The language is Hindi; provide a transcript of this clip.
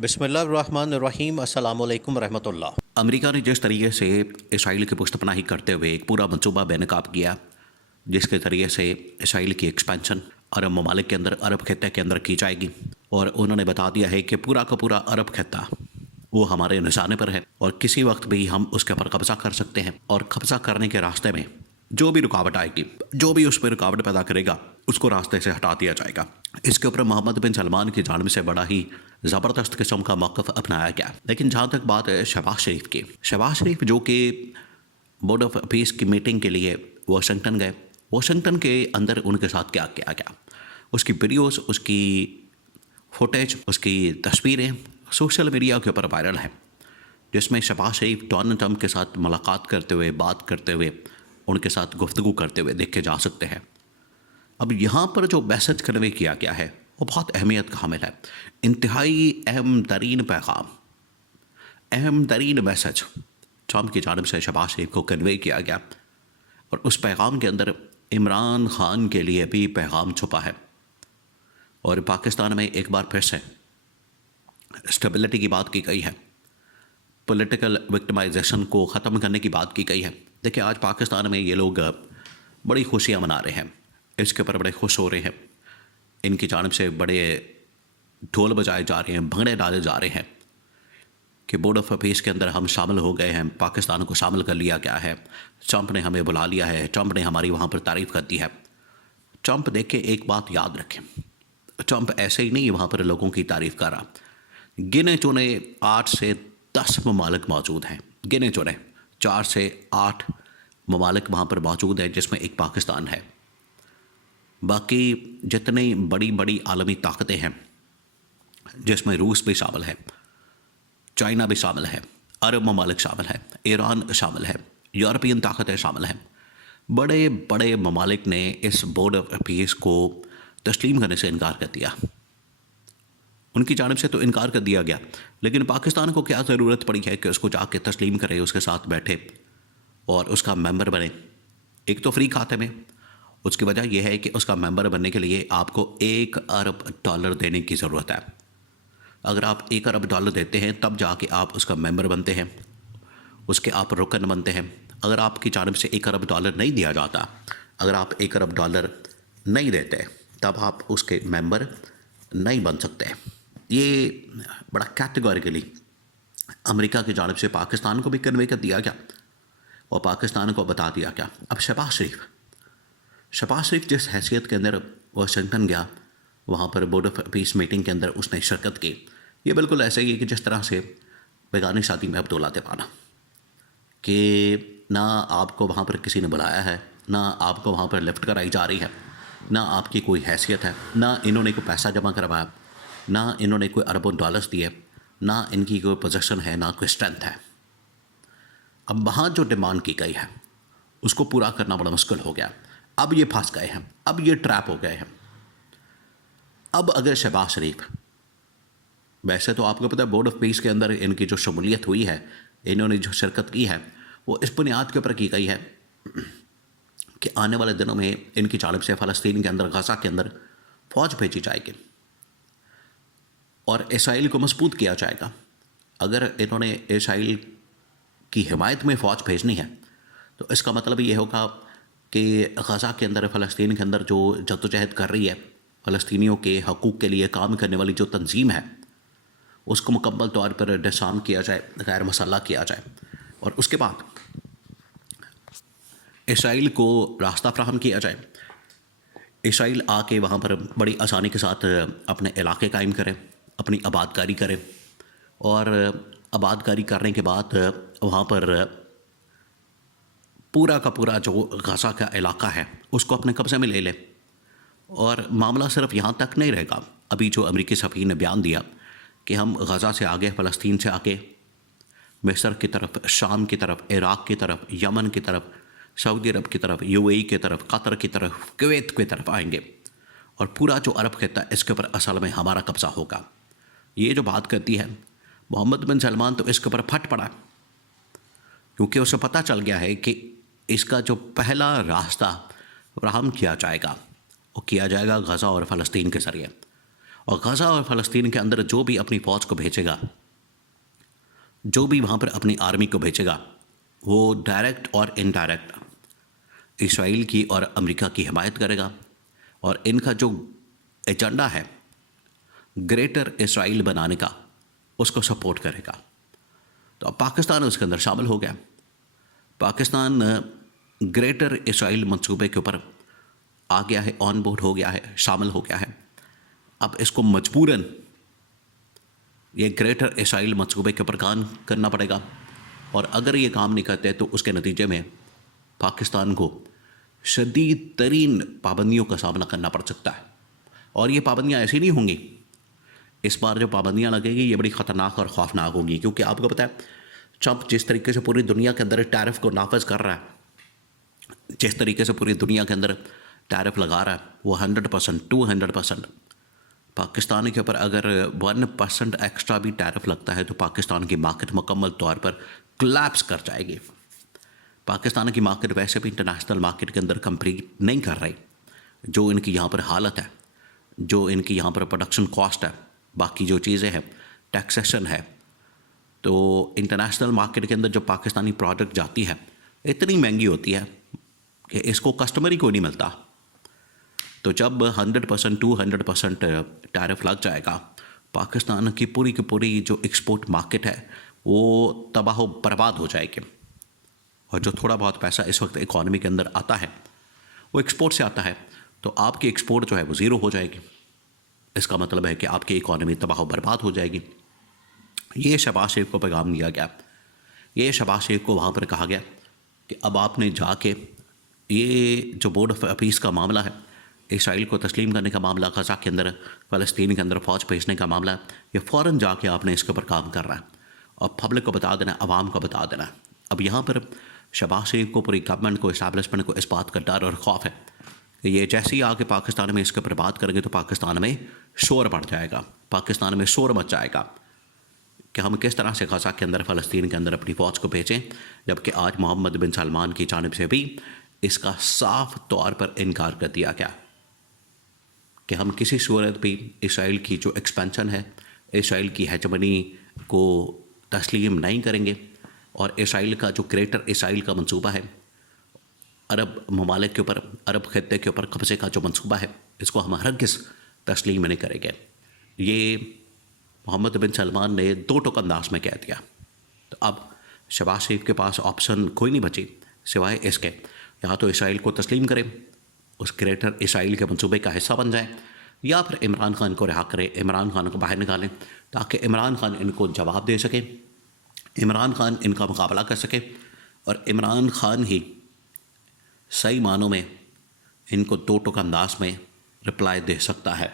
बिस्मिल्लाहिर्रहमानिर्रहीम अस्सलामु अलैकुम रहमतुल्लाह। अमेरिका ने जिस तरीके से इसराइल की पुष्टपनाही करते हुए एक पूरा मंसूबा बेनकाब किया, जिसके ज़रिए से इसराइल की एक्सपेंशन अरब ममालिक के अंदर, अरब खित्ते के अंदर की जाएगी, और उन्होंने बता दिया है कि पूरा का पूरा अरब खित्ता वो हमारे निशाने पर है और किसी वक्त भी हम उसके ऊपर कब्ज़ा कर सकते हैं। और कब्ज़ा करने के रास्ते में जो भी रुकावट आएगी, जो भी उस पर रुकावट पैदा करेगा, उसको रास्ते से हटा दिया जाएगा। इसके ऊपर मोहम्मद बिन सलमान की जानिब से बड़ा ही ज़बरदस्त किस्म का मौक़िफ़ अपनाया गया। लेकिन जहाँ तक बात है शहबाज शरीफ की, शहबाज शरीफ जो कि बोर्ड ऑफ पीस की मीटिंग के लिए वाशिंगटन गए, वाशिंगटन के अंदर उनके साथ क्या किया गया, उसकी वीडियोस, उसकी फुटेज, उसकी तस्वीरें सोशल मीडिया के ऊपर वायरल है, जिसमें शहबाज शरीफ डोनाल्ड ट्रंप के साथ मुलाकात करते हुए, बात करते हुए, उनके साथ गुफ्तगू करते हुए देखे जा सकते हैं। अब यहाँ पर जो मैसेज कन्वे किया गया है वो बहुत अहमियत का हामिल है। इंतहाई अहम तरीन पैगाम, अहम तरीन मैसेज ट्रंप की जानिब से शहबाज शरीफ को कन्वे किया गया, और उस पैगाम के अंदर इमरान खान के लिए भी पैगाम छुपा है। और पाकिस्तान में एक बार फिर से स्टेबिलिटी की बात की गई है, पॉलिटिकल विक्टिमाइजेशन को ख़त्म करने की बात की गई है। देखिए, आज पाकिस्तान में ये लोग बड़ी खुशियाँ मना रहे हैं, इसके ऊपर बड़े खुश हो रहे हैं, इनकी जानिब से बड़े ढोल बजाए जा रहे हैं, भंगड़े डाले जा रहे हैं कि बोर्ड ऑफ पीस के अंदर हम शामिल हो गए हैं, पाकिस्तान को शामिल कर लिया गया है, ट्रंप ने हमें बुला लिया है, ट्रंप ने हमारी वहाँ पर तारीफ़ कर दी है। ट्रंप देखे, एक बात याद रखें, ट्रंप ऐसे ही नहीं वहाँ पर लोगों की तारीफ़ कर रहा। गिने चुने 8 से 10 ममालिक मौजूद हैं, गिने चुने 4 से 8 ममालिक वहाँ पर मौजूद हैं, जिसमें एक पाकिस्तान है। बाकी जितनी बड़ी बड़ी आलमी ताकतें हैं, जिसमें रूस भी शामिल है, चाइना भी शामिल है, अरब ममालिक शामिल है, ईरान शामिल है, यूरोपियन ताकतें शामिल हैं, बड़े बड़े ममालिक ने इस बोर्ड ऑफ पीस को तस्लीम करने से इनकार कर दिया। उनकी जानिब से तो इनकार कर दिया गया, लेकिन पाकिस्तान को क्या ज़रूरत पड़ी है कि उसको जाके तस्लीम करे, उसके साथ बैठे और उसका मेंबर बने। एक तो फ्री खाते में, उसकी वजह यह है कि उसका मेंबर बनने के लिए आपको $1 अरब देने की ज़रूरत है। अगर आप $1 अरब देते हैं तब जाके आप उसका मेंबर बनते हैं, उसके आप रुकन बनते हैं। अगर आपकी जानिब से $1 अरब नहीं दिया जाता, अगर आप $1 अरब नहीं देते, तब आप उसके मेंबर नहीं बन सकते। ये बड़ा कैटेगोरिकली अमेरिका की जानिब से पाकिस्तान को भी कन्वे कर दिया गया और पाकिस्तान को बता दिया गया। अब शहबाज शरीफ जिस हैसियत के अंदर वाशिंगटन गया, वहाँ पर बोर्ड ऑफ पीस मीटिंग के अंदर उसने शिरकत की, ये बिल्कुल ऐसे ही है कि जिस तरह से बेगानी शादी में अब्दुल्ला दीवाना, कि ना आपको वहाँ पर किसी ने बुलाया है, ना आपको वहाँ पर लिफ्ट कराई जा रही है, ना आपकी कोई हैसियत है, ना इन्होंने कोई पैसा जमा करवाया, ना इन्होंने कोई अरबों डॉलर्स दिए, ना इनकी कोई पोजीशन है, ना कोई स्ट्रेंथ है। अब वहाँ जो डिमांड की गई है उसको पूरा करना बड़ा मुश्किल हो गया। अब ये फंस गए हैं, अब ये ट्रैप हो गए हैं। अब अगर शहबाज शरीफ, वैसे तो आपको पता है बोर्ड ऑफ पीस के अंदर इनकी जो शमूलियत हुई है, इन्होंने जो शिरकत की है, वो इस बुनियाद के ऊपर की गई है कि आने वाले दिनों में इनकी जानिब से फ़लस्तीन के अंदर, गज़ा के अंदर फ़ौज भेजी जाएगी और इसराइल को मजबूत किया जाएगा। अगर इन्होंने इसराइल की हिमायत में फ़ौज भेजनी है तो इसका मतलब ये होगा कि गज़ा के अंदर, फ़लस्तीन के अंदर जो जद्दोजहद कर रही है, फ़लस्तीनियों के हकूक़ के लिए काम करने वाली जो तंजीम है, उसको मुकम्मल तौर पर डिसआर्म किया जाए, गैर मसल्लह किया जाए, और उसके बाद इसराइल को रास्ता फ्राहम किया जाए। इसराइल आके वहाँ पर बड़ी आसानी के साथ अपने इलाके कायम करें, अपनी आबादकारी करें, और आबादकारी करने के बाद वहाँ पर पूरा का पूरा जो गज़ा का इलाका है उसको अपने कब्ज़े में ले ले। और मामला सिर्फ यहाँ तक नहीं रहेगा। अभी जो अमेरिकी सफ़ीर ने बयान दिया कि हम गज़ा से आगे, फ़लस्तीन से आगे मिस्र की तरफ, शाम की तरफ, इराक़ की तरफ, यमन की तरफ, सऊदी अरब की तरफ, यूएई की तरफ, कतर की तरफ, कुवैत की तरफ आएंगे, और पूरा जो अरब खित्ता इसके ऊपर असल में हमारा कब्ज़ा होगा। ये जो बात करती है मोहम्मद बिन सलमान, तो इसके ऊपर फट पड़ा, क्योंकि उसे पता चल गया है कि इसका जो पहला रास्ता फ्राहम किया जाएगा वो किया जाएगा गज़ा और फ़लस्तीन के ज़रिए। और गज़ा और फ़लस्तीन के अंदर जो भी अपनी फ़ौज को भेजेगा, जो भी वहाँ पर अपनी आर्मी को भेजेगा, वो डायरेक्ट और इनडायरेक्ट इसराइल की और अमेरिका की हिमायत करेगा और इनका जो एजेंडा है ग्रेटर इसराइल बनाने का, उसको सपोर्ट करेगा। तो अब पाकिस्तान उसके अंदर शामिल हो गया। पाकिस्तान ग्रेटर इसराइल मंसूबे के ऊपर आ गया है, ऑन बोर्ड हो गया है, शामिल हो गया है। अब इसको मजबूरन ये ग्रेटर इसराइल मंसूबे के ऊपर काम करना पड़ेगा और अगर ये काम नहीं करते तो उसके नतीजे में पाकिस्तान को शदीद तरीन पाबंदियों का सामना करना पड़ सकता है। और ये पाबंदियाँ ऐसी नहीं होंगी, इस बार जो पाबंदियाँ लगेगी ये बड़ी ख़तरनाक और खौफनाक होंगी, क्योंकि आपको पता है ट्रंप जिस तरीके से पूरी दुनिया के अंदर टैरिफ को नाफज कर रहा है, जिस तरीके से पूरी दुनिया के अंदर टैरिफ लगा रहा है, वो 100%, 200%। पाकिस्तान के ऊपर अगर 1% एक्स्ट्रा भी टैरिफ लगता है तो पाकिस्तान की मार्केट मुकम्मल तौर पर कोलैप्स कर जाएगी। पाकिस्तान की मार्केट वैसे भी इंटरनेशनल मार्केट के अंदर कम्पीट नहीं कर रही। जो इनकी यहाँ पर हालत है, जो इनकी यहाँ पर प्रोडक्शन कॉस्ट है, बाकी जो चीज़ें हैं, टैक्सेशन है, तो इंटरनेशनल मार्केट के अंदर जो पाकिस्तानी प्रोडक्ट जाती है इतनी महंगी होती है कि इसको कस्टमर ही कोई नहीं मिलता। तो जब 100%, 200% टैरिफ लग जाएगा, पाकिस्तान की पूरी जो एक्सपोर्ट मार्केट है वो तबाह बर्बाद हो जाएगी। और जो थोड़ा बहुत पैसा इस वक्त इकॉनमी के अंदर आता है वो एक्सपोर्ट से आता है, तो आपकी एक्सपोर्ट जो है वो ज़ीरो हो जाएगी। इसका मतलब है कि आपकी इकॉनमी तबाह बर्बाद हो जाएगी। ये शहबाज शरीफ को पैगाम दिया गया, ये शहबाज शरीफ को वहाँ पर कहा गया कि अब आपने जाके ये जो बोर्ड ऑफ अपीस का मामला है, इसराइल को तस्लीम करने का मामला, गज़ा के अंदर फ़लस्तीन के अंदर फ़ौज भेजने का मामला, ये फ़ौरन जाके आपने इसके ऊपर काम करना है और पब्लिक को बता देना, आवाम को बता देना। अब यहाँ पर शहबाज शरीफ को, पूरी गवर्नमेंट को, इस्टेब्लिशमेंट को इस बात का डर और खौफ है कि ये जैसे ही आके पाकिस्तान में इसके ऊपर बात करेंगे तो पाकिस्तान में शोर बढ़ जाएगा, पाकिस्तान में शोर मच जाएगा कि हम किस तरह से गज़ा के अंदर, फ़लस्तीन के अंदर अपनी फ़ौज को भेजें, जबकि आज मोहम्मद बिन सलमान की जानिब से भी इसका साफ तौर पर इनकार कर दिया गया कि हम किसी सूरत भी इसराइल की जो एक्सपेंशन है, इसराइल की हेजमनी को तस्लीम नहीं करेंगे और इसराइल का जो ग्रेटर इसराइल का मंसूबा है, अरब ममालिक के ऊपर, अरब खत्ते के ऊपर कब्ज़े का जो मंसूबा है, इसको हम हरगिज़ तस्लीम नहीं करेंगे। ये मोहम्मद बिन सलमान ने दो टुक अंदाज में कह दिया। तो अब शहबाज शरीफ के पास ऑप्शन कोई नहीं बची सिवाय इसके, या तो इसराइल को तस्लीम करें, उस ग्रेटर इसराइल के मंसूबे का हिस्सा बन जाए, या फिर इमरान खान को रिहा करें, इमरान खान को बाहर निकालें ताकि इमरान खान इनको जवाब दे सके, इमरान खान इनका मुकाबला कर सके और इमरान खान ही सही मानों में इनको दो टुक अंदाज में रिप्लाई दे सकता है।